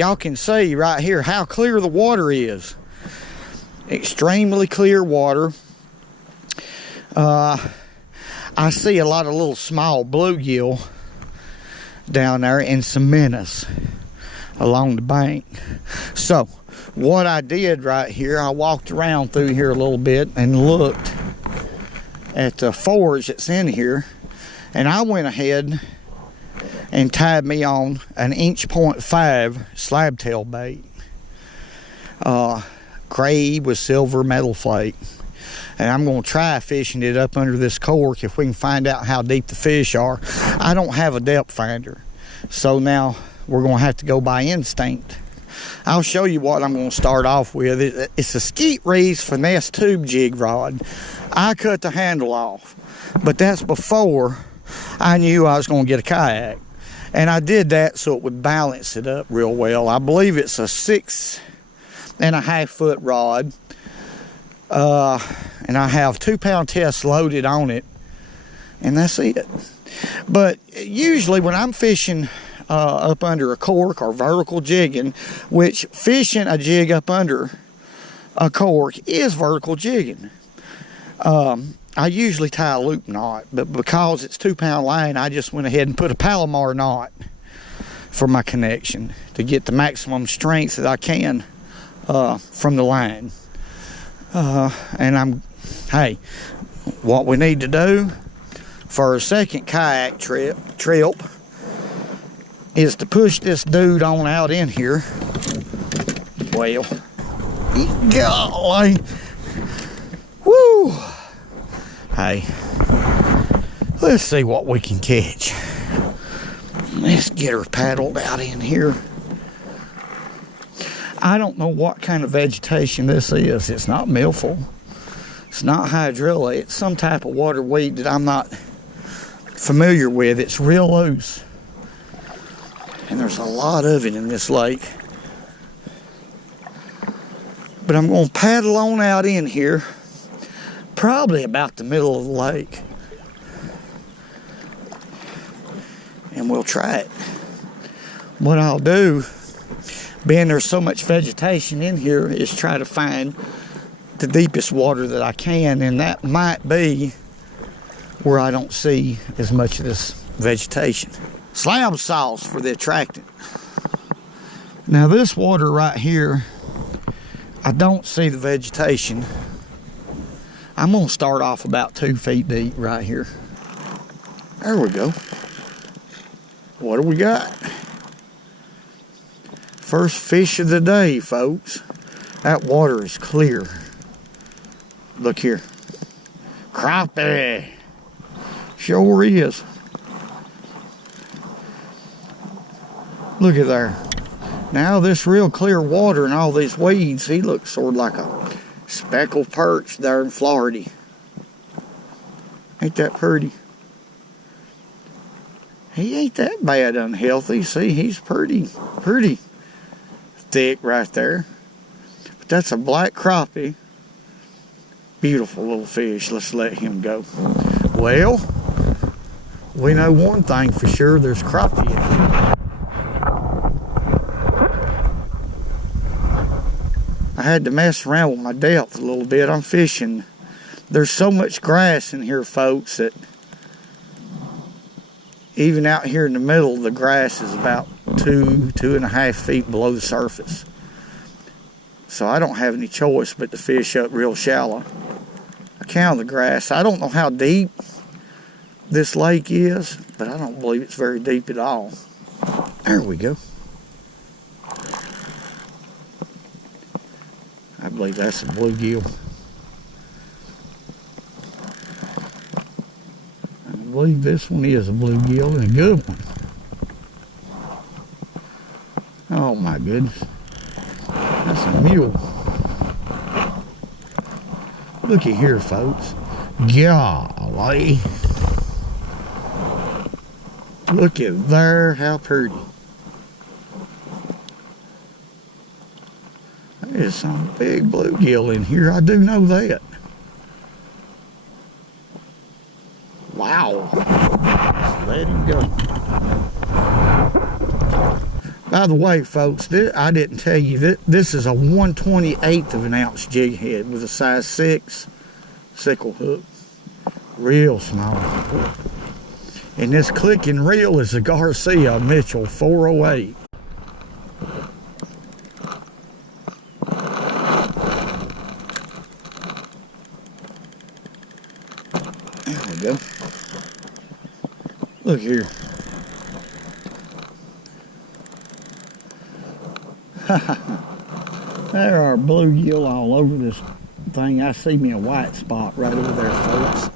y'all can see right here how clear the water is. Extremely clear water. I see a lot of little small bluegill down there and some minnows along the bank. So what I did right here, I walked around through here a little bit and looked at the forage that's in here, and I went ahead and tied me on an 1.5 inch slab tail bait, gray with silver metal flake. And I'm going to try fishing it up under this cork if we can find out how deep the fish are. I don't have a depth finder, so now we're going to have to go by instinct. I'll show you what I'm going to start off with. It's a Skeet Reeves finesse tube jig rod. I cut the handle off, but that's before I knew I was going to get a kayak. And I did that so it would balance it up real well. I believe it's a 6.5 foot rod. And I have 2 pound tests loaded on it, and that's it. But usually when I'm fishing up under a cork or vertical jigging, which fishing a jig up under a cork is vertical jigging, I usually tie a loop knot, but because it's 2 pound line, I just went ahead and put a Palomar knot for my connection to get the maximum strength that I can from the line. And hey, what we need to do for a second kayak trip is to push this dude on out in here. Well, golly, woo! Hey, let's see what we can catch. Let's get her paddled out in here. I don't know what kind of vegetation this is. It's not milfoil. It's not hydrilla. It's some type of water weed that I'm not familiar with. It's real loose. And there's a lot of it in this lake. But I'm going to paddle on out in here, probably about the middle of the lake. And we'll try it. What I'll do, being there's so much vegetation in here, is try to find the deepest water that I can, and that might be where I don't see as much of this vegetation. Slab sauce for the attractant. Now this water right here, I don't see the vegetation. I'm gonna start off about 2 feet deep right here. There we go. What do we got? First fish of the day, folks. That water is clear. Look here. Crappie. Sure is. Look at there. Now this real clear water and all these weeds, he looks sort of like a speckled perch there in Florida. Ain't that pretty? He ain't that bad unhealthy. See, he's pretty thick right there. But that's a black crappie. Beautiful little fish. Let's let him go. Well, we know one thing for sure. There's crappie in here. I had to mess around with my depth a little bit. I'm fishing. There's so much grass in here, folks, that even out here in the middle, the grass is about 2.5 feet below the surface. So I don't have any choice but to fish up real shallow. I count the grass. I don't know how deep this lake is, but I don't believe it's very deep at all. There we go. I believe that's a bluegill. I believe this one is a bluegill, and a good one. Oh my goodness. That's a mule. Looky here, folks. Golly. Look at there, how pretty. There's some big bluegill in here, I do know that. Wow. Let him go. By the way, folks, I didn't tell you, this is a 1/28 of an ounce jig head with a size 6 sickle hook. Real small. And this clicking reel is a Garcia Mitchell 408. There we go. Look here. There are bluegill all over this thing. I see me a white spot right over there, folks.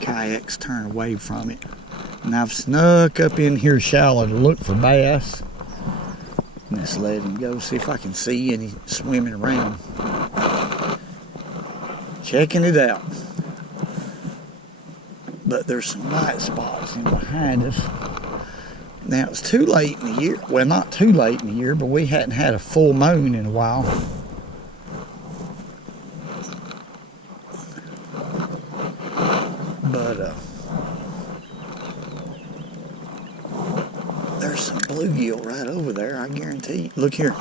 Kayaks turn away from it. And I've snuck up in here shallow to look for bass. Let's let him go, see if I can see any swimming around. Checking it out. But there's some white spots in behind us. Now, it's too late in the year. Well, not too late in the year, but we hadn't had a full moon in a while. But, there's some bluegill right over there, I guarantee you. Look here.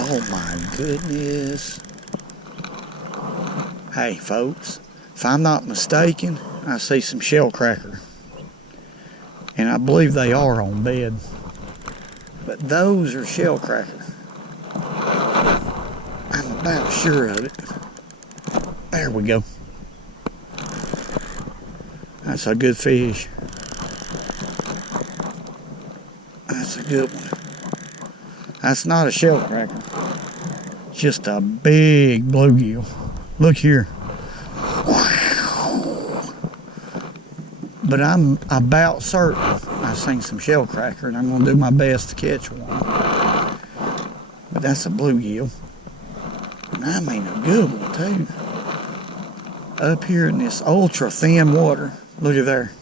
Oh, my goodness. Hey, folks, if I'm not mistaken, I see some shell cracker. And I believe they are on bed. But those are shell cracker. I'm about sure of it. There we go. That's a good fish. That's a good one. That's not a shell cracker. Just a big bluegill. Look here. But I'm about certain I've seen some shell cracker, and I'm going to do my best to catch one. But that's a bluegill. And I mean a good one, too. Up here in this ultra thin water. Look at there.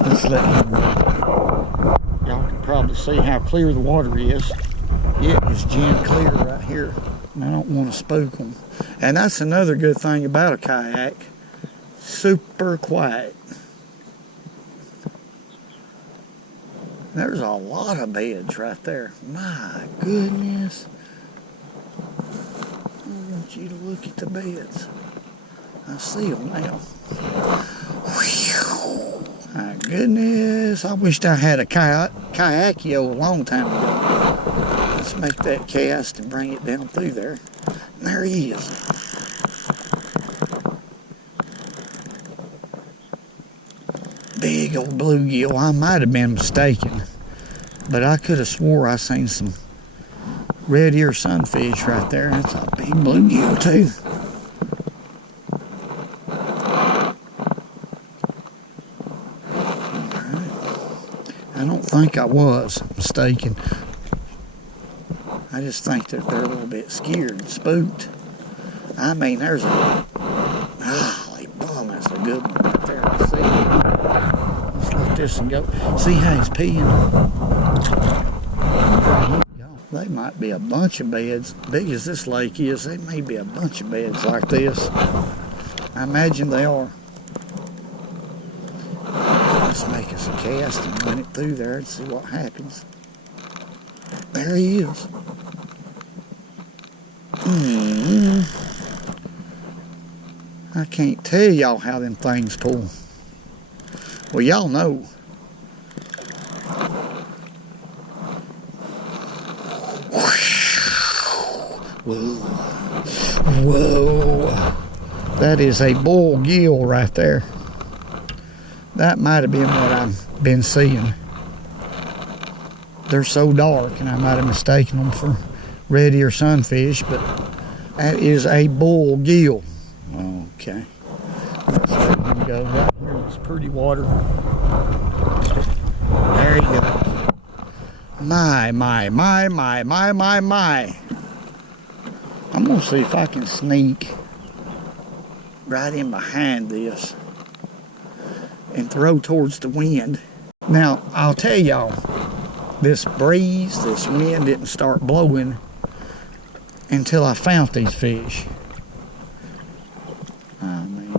Let's let him go. Y'all can probably see how clear the water is. It is gin clear right here. And I don't want to spook them. And that's another good thing about a kayak. Super quiet. There's a lot of beds right there. My goodness. I want you to look at the beds. I see them now. Whew. My goodness. I wished I had a kayakio a long time ago. Let's make that cast and bring it down through there. And there he is. Big old bluegill. I might have been mistaken, but I could have swore I seen some red ear sunfish right there. That's a big bluegill too. I don't think I was mistaken. I just think that they're a little bit scared and spooked. I mean, there's a holy bum, that's a good one right there. See? Let's let this one go. See how he's peeing? They might be a bunch of beds. Big as this lake is, there may be a bunch of beds like this. I imagine they are. Let's make us a cast and run it through there and see what happens. There he is. I can't tell y'all how them things pull. Well, y'all know. Whoa. Whoa. That is a bull gill right there. That might have been what I've been seeing. They're so dark, and I might have mistaken them for red ear sunfish, but that is a bull gill. Okay. Let's let him go right here in this pretty water. There you go. My. I'm going to see if I can sneak right in behind this and throw towards the wind. Now, I'll tell y'all, this breeze, this wind didn't start blowing until I found these fish. I mean,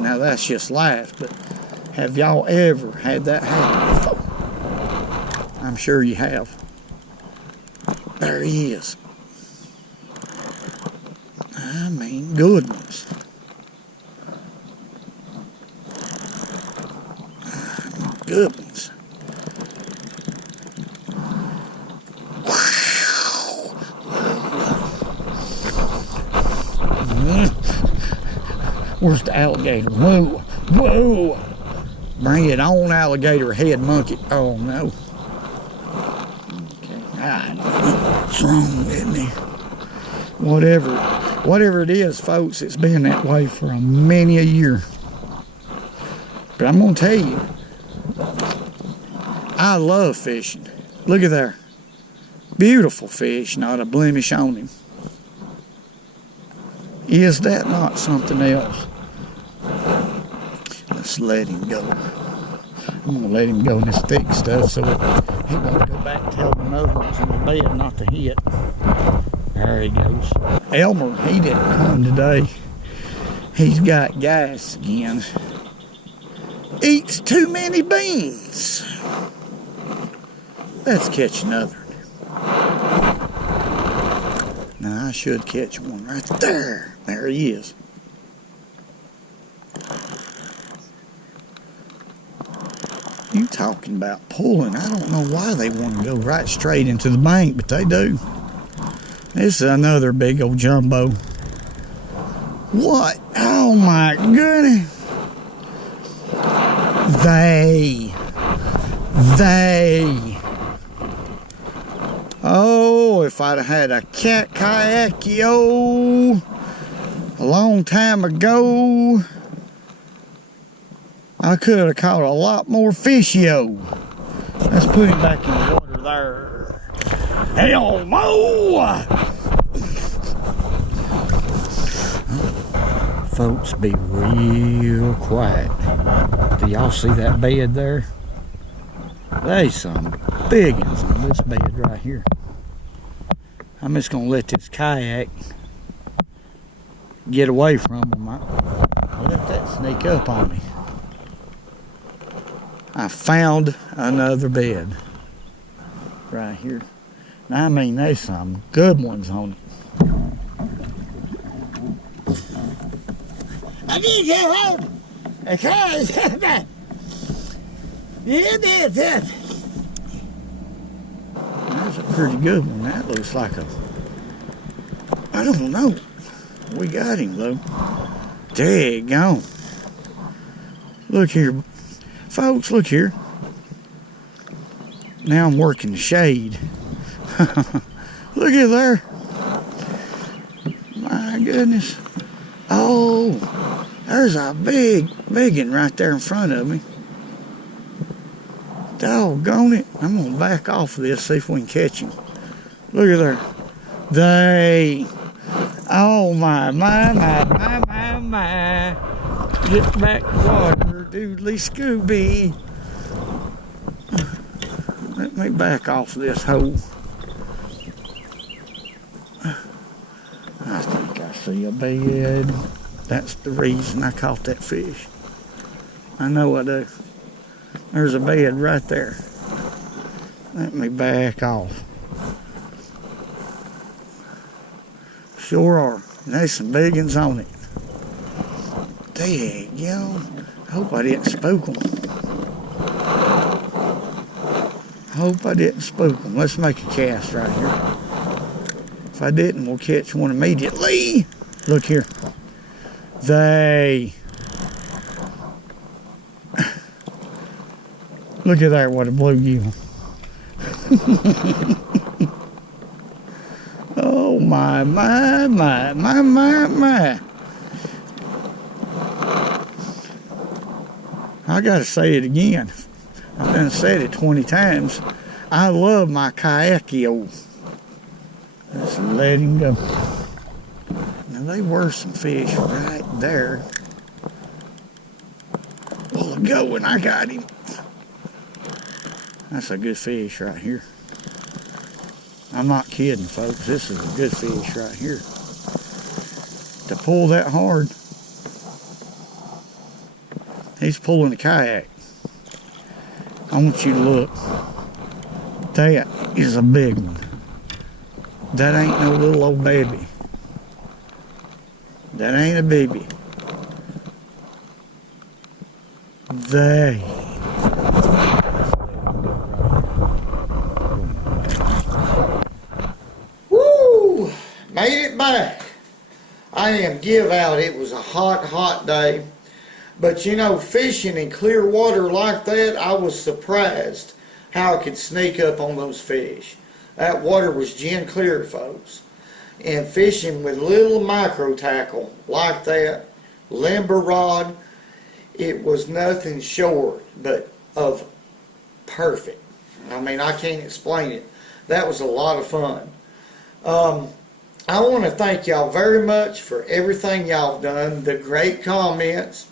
now that's just life, but have y'all ever had that happen before? I'm sure you have. There he is. I mean, good ones. Good ones. Where's the alligator? Whoa, whoa. Bring it on, alligator head monkey. Oh, no. Okay. What's wrong with me? Whatever it is, folks, it's been that way for many a year. But I'm going to tell you, I love fishing. Look at there. Beautiful fish, not a blemish on him. Is that not something else? Let's let him go. I'm going to let him go in this thick stuff so he won't go back and tell the other ones in the bed not to hit. There he goes. Elmer, he didn't come today. He's got gas again. Eats too many beans. Let's catch another. Now I should catch one right there. There he is. You talking about pulling? I don't know why they want to go right straight into the bank, but they do. This is another big old jumbo. What? Oh my goodness. They. Oh, if I'd have had a kayak a long time ago, I could have caught a lot more fish, yo. Let's put him back in the water there. ELMO! Folks, be real quiet. Do y'all see that bed there? There's some big ones on this bed right here. I'm just going to let this kayak get away from them. I'll let that sneak up on me. I found another bed right here. Now, I mean, there's some good ones on it. I did get hold because yeah, that. That's a pretty good one. That looks like a, I don't know. We got him though. There you go. Look here. Folks, look here. Now I'm working the shade. Look at there. My goodness. Oh, there's a big one right there in front of me. Doggone it. I'm going to back off of this, see if we can catch him. Look at there. Oh my. Get back to water, doodly Scooby. Let me back off of this hole. I think I see a bed. That's the reason I caught that fish. I know I do. There's a bed right there. Let me back off. Sure are. There's some big ones on it. There you go. I hope I didn't spook them. Let's make a cast right here. If I didn't, we'll catch one immediately. Look here. Look at that, what a bluegill. Oh my. I gotta say it again. I've done said it 20 times. I love my kayakio. Let's let him go. Now they were some fish right there. Well, go and I got him. That's a good fish right here. I'm not kidding, folks. This is a good fish right here. To pull that hard, he's pulling a kayak. I want you to look. That is a big one. That ain't no little old baby. That ain't a baby. They. Woo! Made it back. I didn't give out. It was a hot, hot day. But you know, fishing in clear water like that, I was surprised how I could sneak up on those fish. That water was gin clear, folks. And fishing with little micro tackle like that, limber rod, it was nothing short but of perfect. I mean, I can't explain it. That was a lot of fun. I want to thank y'all very much for everything y'all have done, the great comments.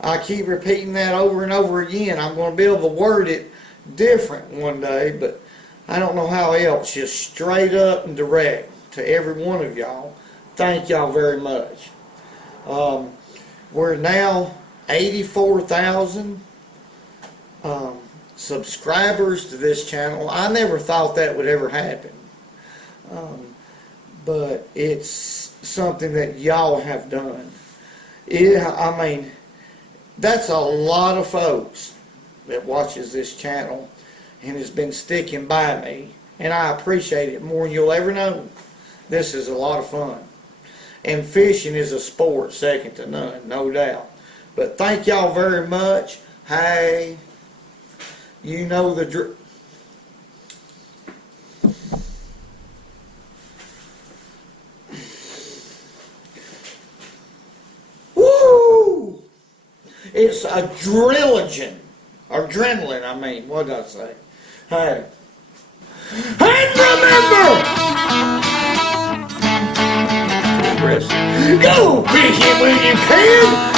I keep repeating that over and over again. I'm going to be able to word it different one day, but I don't know how else. Just straight up and direct to every one of y'all. Thank y'all very much. We're now 84,000 subscribers to this channel. I never thought that would ever happen. But it's something that y'all have done. I mean, that's a lot of folks that watches this channel and has been sticking by me, and I appreciate it more than you'll ever know. This is a lot of fun, and fishing is a sport second to none, no doubt. But thank y'all very much. Hey, you know the drill. Woo! It's adrenaline. Adrenaline, I mean. What did I say? Hey. And remember! Go fishing when you can!